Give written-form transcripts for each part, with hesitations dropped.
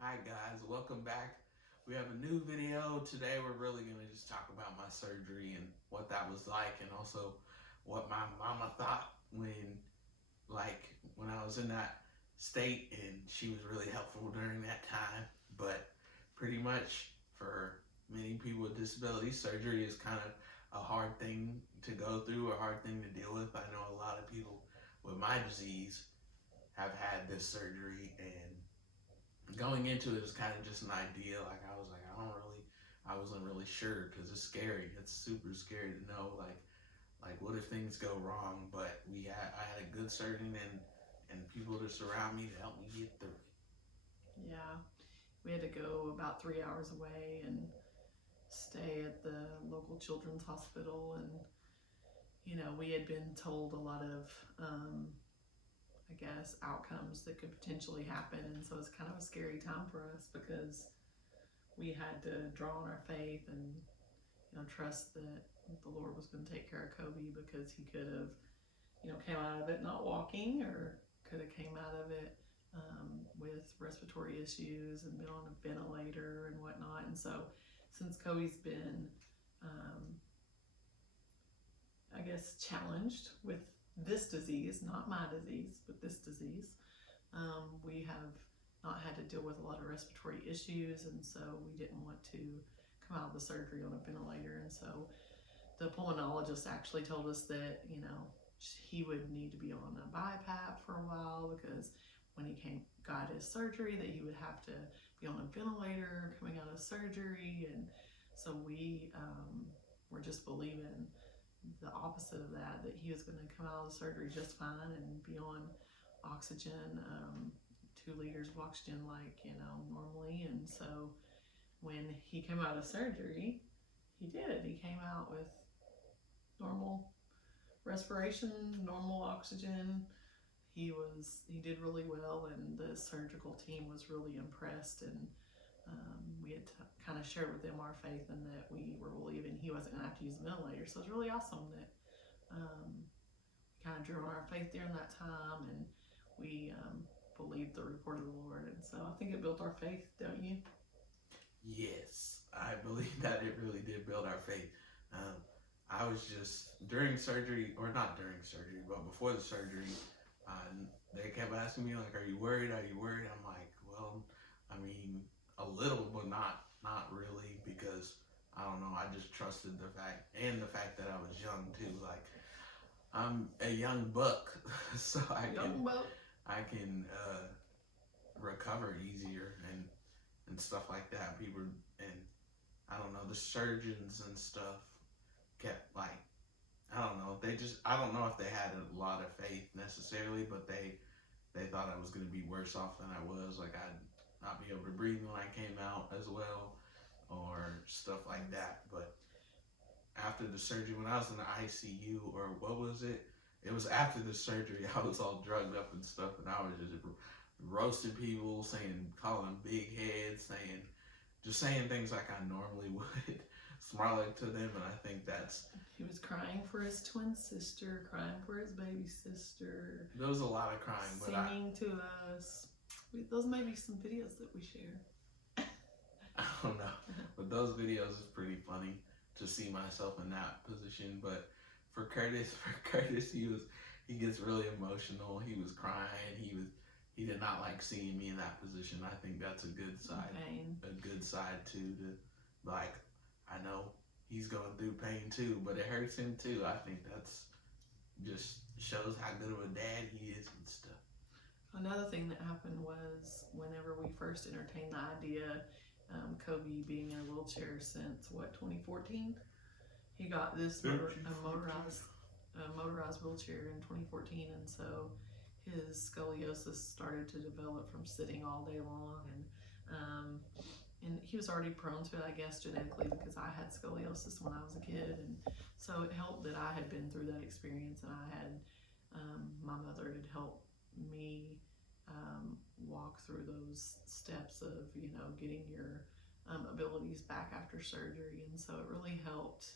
Hi guys, welcome back. We have a new video. Today we're really going to just talk about my surgery and what that was like, and also what my mama thought when I was in that state, and she was really helpful during that time. But pretty much for many people with disabilities, surgery is kind of a hard thing to go through, a hard thing to deal with. I know a lot of people with my disease have had this surgery, and going into it was kind of just an idea. Like I was like, I wasn't really sure because it's scary. It's super scary to know like what if things go wrong. But I had a good surgeon and people to surround me to help me get through it. Yeah, we had to go about 3 hours away and stay at the local children's hospital. And, we had been told a lot of, I guess, outcomes that could potentially happen. And so it's kind of a scary time for us because we had to draw on our faith and, trust that the Lord was going to take care of Kobe, because he could have, came out of it not walking, or could have came out of it with respiratory issues and been on a ventilator and whatnot. And so, since Kobe's been, I guess, challenged with this disease, not my disease, but this disease, we have not had to deal with a lot of respiratory issues, and so we didn't want to come out of the surgery on a ventilator. And so the pulmonologist actually told us that, he would need to be on a BiPAP for a while, because when he got his surgery, that he would have to be on a ventilator coming out of surgery. And so we were just believing the opposite of that, that he was going to come out of the surgery just fine and be on oxygen, 2 liters of oxygen, normally. And so when he came out of surgery, he came out with normal respiration, normal oxygen. He did really well, and the surgical team was really impressed. And we had kind of shared with them our faith, and that we were believing he wasn't going to have to use a ventilator. So it's really awesome that we kind of drew on our faith during that time, and we believed the report of the Lord. And so I think it built our faith, don't you? Yes, I believe that it really did build our faith. Um, I was just during surgery, or not during surgery, but before the surgery, uh, they kept asking me like, "Are you worried? Are you worried?" I'm like, "Well, I mean, a little, but not really, because I don't know. I just trusted the fact that I was young too. Like I'm a young buck, so Young buck. I can recover easier and stuff like that. People and I don't know, the surgeons and stuff kept like, I don't know, I don't know if they had a lot of faith necessarily, but they thought I was going to be worse off than I was. Like I'd not be able to breathe when I came out as well, or stuff like that. But after the surgery, when I was in the ICU, or what was it? It was after the surgery. I was all drugged up and stuff, and I was just roasting people, calling them big heads, just saying things like I normally would, smiling to them. And I think He was crying for his twin sister, crying for his baby sister, there was a lot of crying, but singing to us. Those may be some videos that we share. I don't know. But those videos is pretty funny to see myself in that position. But for Curtis, he gets really emotional. He was crying. He did not like seeing me in that position. I think that's a good side. Pain. A good side too, to like, I know he's going through pain too, but it hurts him too. I think that's just shows how good of a dad he is and stuff. Another thing that happened was, whenever we first entertained the idea, Kobe being in a wheelchair since 2014, he got this motorized wheelchair in 2014, and so his scoliosis started to develop from sitting all day long. And he was already prone to it, I guess, genetically, because I had scoliosis when I was a kid. And so it helped that I had been through that experience, and I had my mother had helped me walk through those steps of, getting your abilities back after surgery. And so it really helped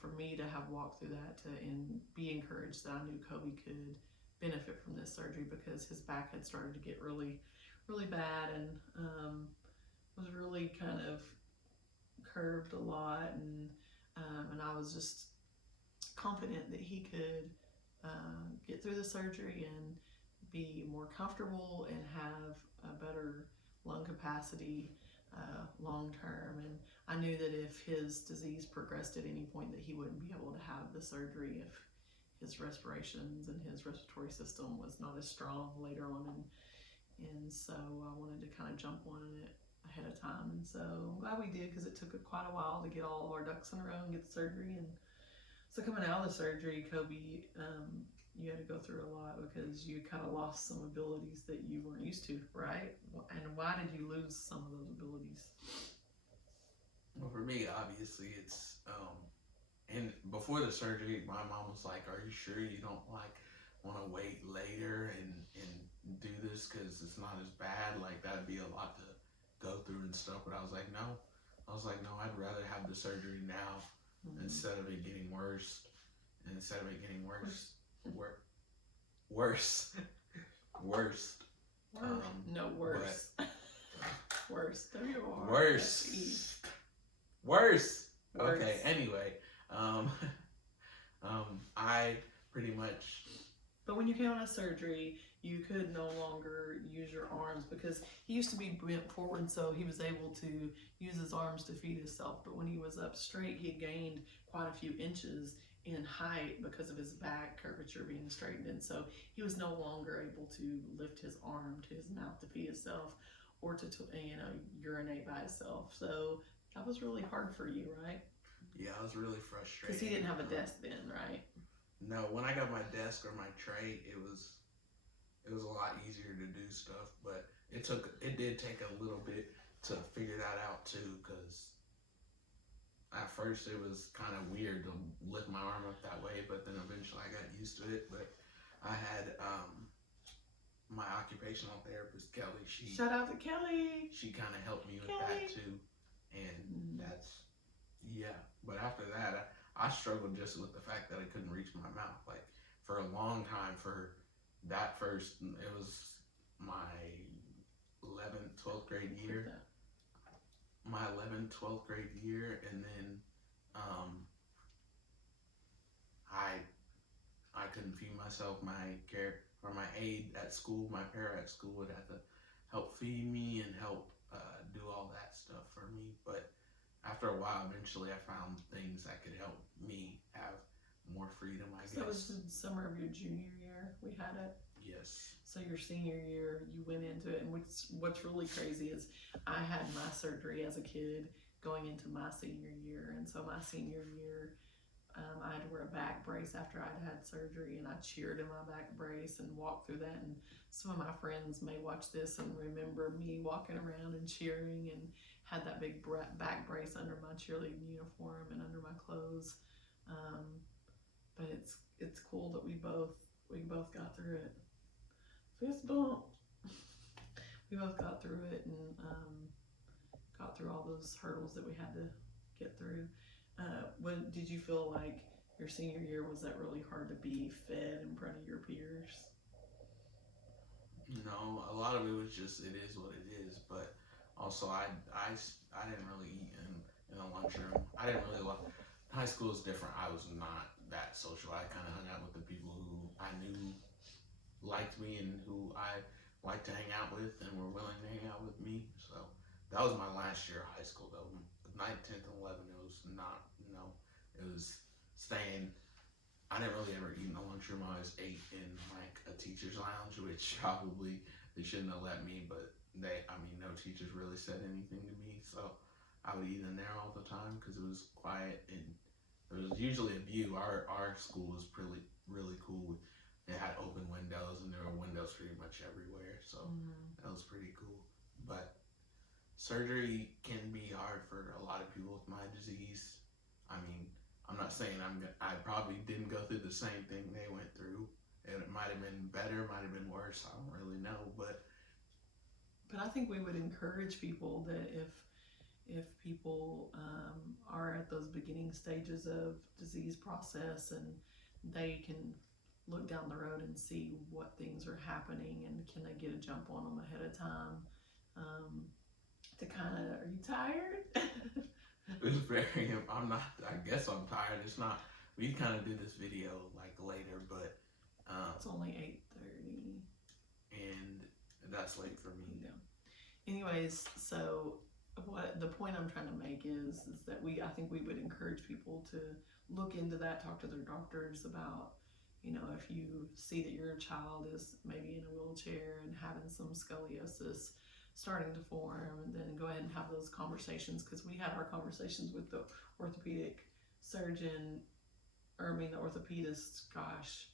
for me to have walked through that, and be encouraged that I knew Kobe could benefit from this surgery, because his back had started to get really, really bad, and was really kind of curved a lot, and I was just confident that he could get through the surgery and be more comfortable and have a better lung capacity long term. And I knew that if his disease progressed at any point, that he wouldn't be able to have the surgery if his respirations and his respiratory system was not as strong later on. And so I wanted to kind of jump on it ahead of time. And so I'm glad we did, because it took quite a while to get all of our ducks in a row and get the surgery. And so coming out of the surgery, Kobe, you had to go through a lot because you kind of lost some abilities that you weren't used to, right? And why did you lose some of those abilities? Well, for me, obviously, it's and before the surgery, my mom was like, "Are you sure you don't like want to wait later and do this, because it's not as bad? Like, that'd be a lot to go through and stuff." But I was like, no. I'd rather have the surgery now instead of it getting worse. And instead of it getting worse. Worse. No, worse. Worse. W-R-S-E. Worse. Worse. Okay. Anyway, I pretty much. But when you came out of surgery, you could no longer use your arms, because he used to be bent forward, so he was able to use his arms to feed himself. But when he was up straight, he gained quite a few inches in height because of his back curvature being straightened. And so he was no longer able to lift his arm to his mouth to feed himself, or to urinate by himself. So that was really hard for you, right? Yeah, I was really frustrated. Because he didn't have a desk then, right? No, when I got my desk or my tray, it was a lot easier to do stuff, but it did take a little bit to figure that out too, because at first it was kind of weird to lift my arm up that way, but then eventually I got used to it. But I had my occupational therapist, Kelly. Shout out to Kelly. She kind of helped me with that too, and that's, yeah. But after that, I struggled just with the fact that I couldn't reach my mouth. Like, for a long time, for that first, it was my 11th, 12th grade year. My 11th, 12th grade year, and then I couldn't feed myself. My aide at school, my para at school, would have to help feed me and help do all that stuff for me. But after a while, eventually I found things that could help me have more freedom, I guess. So that was the summer of your junior year we had it? Yes. So your senior year, you went into it, and what's really crazy is I had my surgery as a kid going into my senior year, and so my senior year, I had to wear a back brace after I'd had surgery, and I cheered in my back brace and walked through that. And some of my friends may watch this and remember me walking around and cheering, and had that big back brace under my cheerleading uniform and under my clothes. But it's cool that we both got through it. Fist bump. We both got through it, and got through all those hurdles that we had to get through. When did you feel like your senior year, was that really hard to be fed in front of your peers? No, a lot of it was just, it is what it is. But also, I didn't really eat in the lunchroom. I didn't really high school is different. I was not that social. I kind of hung out with the people who I knew liked me and who I liked to hang out with and were willing to hang out with me. So that was my last year of high school, though. 9th, 10th, and 11th, it was not, it was staying. I didn't really ever eat in the lunchroom. I always ate in like a teacher's lounge, which probably they shouldn't have let me, but no teachers really said anything to me. So I would eat in there all the time because it was quiet, and there was usually a view. Our school was really, really cool. It had open windows, and there were windows pretty much everywhere. So that was pretty cool. But surgery can be hard for a lot of people with my disease. I mean, I'm not saying I probably didn't go through the same thing they went through. It might have been better, might have been worse. I don't really know, but I think we would encourage people that if people are at those beginning stages of disease process, and they can look down the road and see what things are happening and can they get a jump on them ahead of time. To kind of, are you tired? It's very, I'm not, I guess I'm tired. It's not, we kind of do this video like later, but It's only 8:30. and that's late for me. Yeah. Anyways, so what the point I'm trying to make is that I think we would encourage people to look into that, talk to their doctors about, you know, if you see that your child is maybe in a wheelchair and having some scoliosis starting to form, and then go ahead and have those conversations, because we had our conversations with the orthopedic surgeon, or I mean the orthopedist, gosh,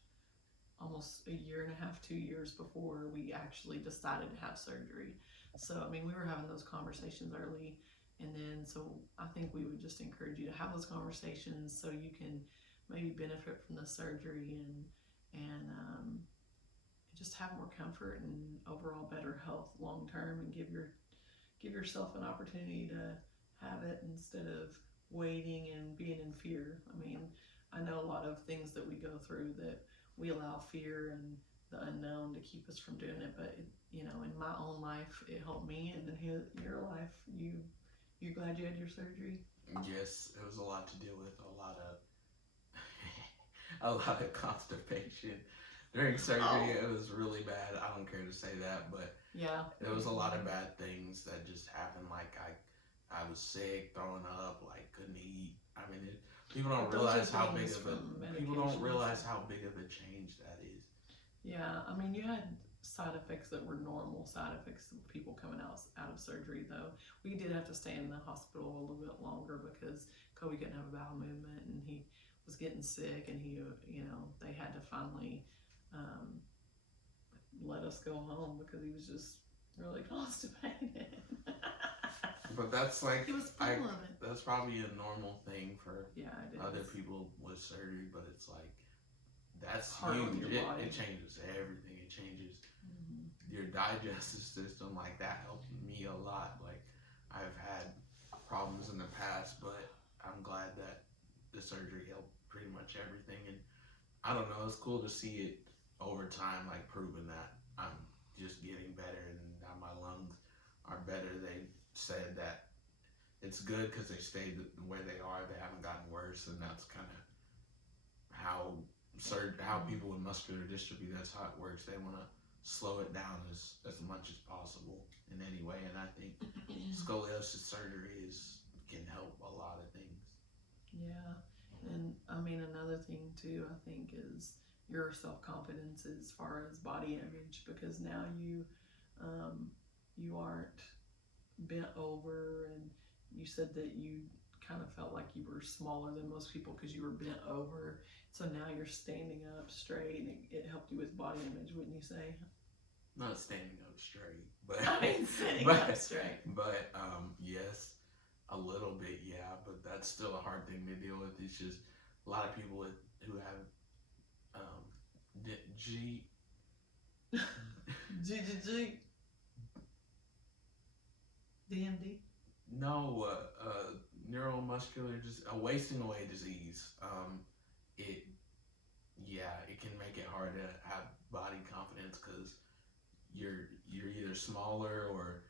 almost a year and a half, 2 years before we actually decided to have surgery. So I mean, we were having those conversations early, and then so I think we would just encourage you to have those conversations so you can maybe benefit from the surgery and just have more comfort and overall better health long term, and give yourself an opportunity to have it instead of waiting and being in fear. I mean, I know a lot of things that we go through that we allow fear and the unknown to keep us from doing it, but you know, in my own life it helped me, and in your life, you're glad you had your surgery? Yes, it was a lot to deal with, a lot of constipation. During surgery, It was really bad. I don't care to say that, but yeah, there was a lot of bad things that just happened. Like I was sick, throwing up, like couldn't eat. I mean, people don't realize how big of a change that is. Yeah, I mean, you had side effects that were normal side effects of people coming out of surgery, though. We did have to stay in the hospital a little bit longer because Kobe couldn't have a bowel movement, and he was getting sick, and they had to finally let us go home because he was just really constipated. But that's like, he was full of it. That's probably a normal thing for other is. people with surgery, but it's like, that's hard on huge. your body. It changes everything. It changes your digestive system. Like, that helped me a lot. Like, I've had problems in the past, but I'm glad that the surgery helped pretty much everything. And I don't know, it's cool to see it over time, like proving that I'm just getting better and that my lungs are better. They said that it's good because they stayed where they are. They haven't gotten worse, and that's kind of how people with muscular dystrophy, that's how it works. They want to slow it down as much as possible in any way, and I think scoliosis surgery can help a lot of things. Yeah, and I mean, another thing too, I think, is your self-confidence as far as body image, because now you aren't bent over, and you said that you kind of felt like you were smaller than most people because you were bent over. So now you're standing up straight, and it helped you with body image, wouldn't you say? Not standing up straight, but I mean, sitting up straight. But yes, a little bit, yeah. But that's still a hard thing to deal with. It's just a lot of people who have DMD? No, neuromuscular, just a wasting away disease. It can make it hard to have body confidence because you're either smaller or,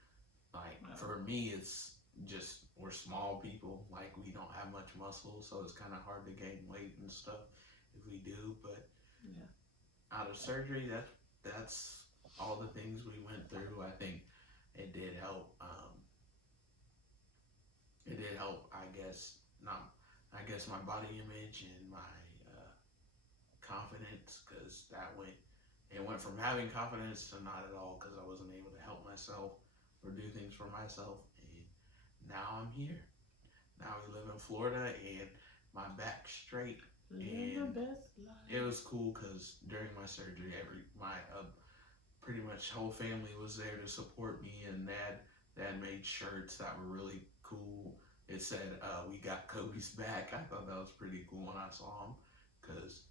like, for me, it's just we're small people. Like, we don't have much muscle, so it's kind of hard to gain weight and stuff if we do. But out of surgery, that's all the things we went through. I think it did help. It did help, I guess my body image and my confidence, because it went from having confidence to not at all, because I wasn't able to help myself or do things for myself. And now I'm here. Now we live in Florida, and my back's straight. And it was cool because during my surgery, my pretty much whole family was there to support me, and Dad made shirts that were really cool. It said, "We got Kobe's back." I thought that was pretty cool when I saw him, because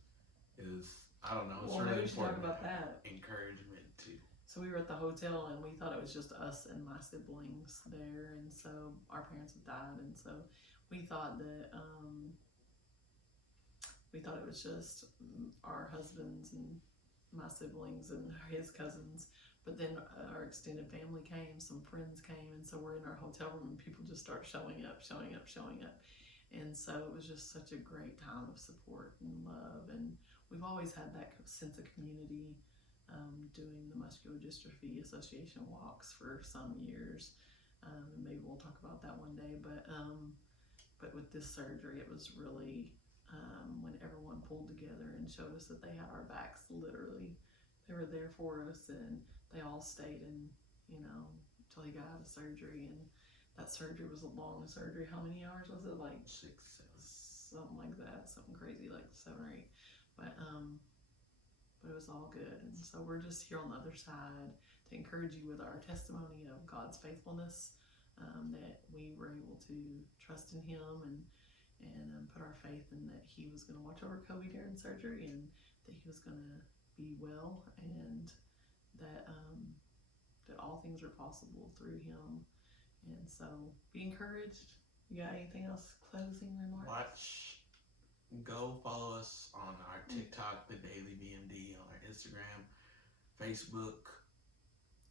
it was, I don't know, it's really important. Talk about that. Encouragement too. So we were at the hotel, and we thought it was just us and my siblings there, and so our parents had died, and so we thought that we thought it was just our husbands and my siblings and his cousins. But then our extended family came, some friends came, and so we're in our hotel room and people just start showing up. And so it was just such a great time of support and love. And we've always had that sense of community, doing the Muscular Dystrophy Association walks for some years. And maybe we'll talk about that one day. But with this surgery, it was really when everyone pulled together and showed us that they had our backs, literally. They were there for us, and they all stayed in, until he got out of surgery. And that surgery was a long surgery. How many hours was it? Like 6, 7. Something like that. Something crazy, like 7 or 8. But it was all good. And so we're just here on the other side to encourage you with our testimony of God's faithfulness, that we were able to trust in Him and put our faith in that He was going to watch over Kobe during surgery, and that he was going to be well, and that all things are possible through Him. And so be encouraged. You got anything else? Closing remarks? Go follow us on our TikTok, The Daily BMD, on our Instagram, Facebook,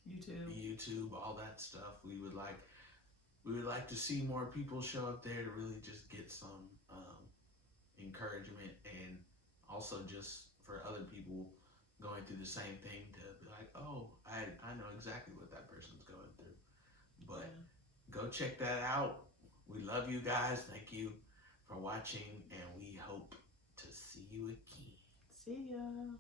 YouTube, all that stuff. We would like to see more people show up there to really just get some encouragement, and also just for other people going through the same thing to be like, oh, I know exactly what that person's going through. But go check that out. We love you guys. Thank you for watching, and we hope to see you again. See ya.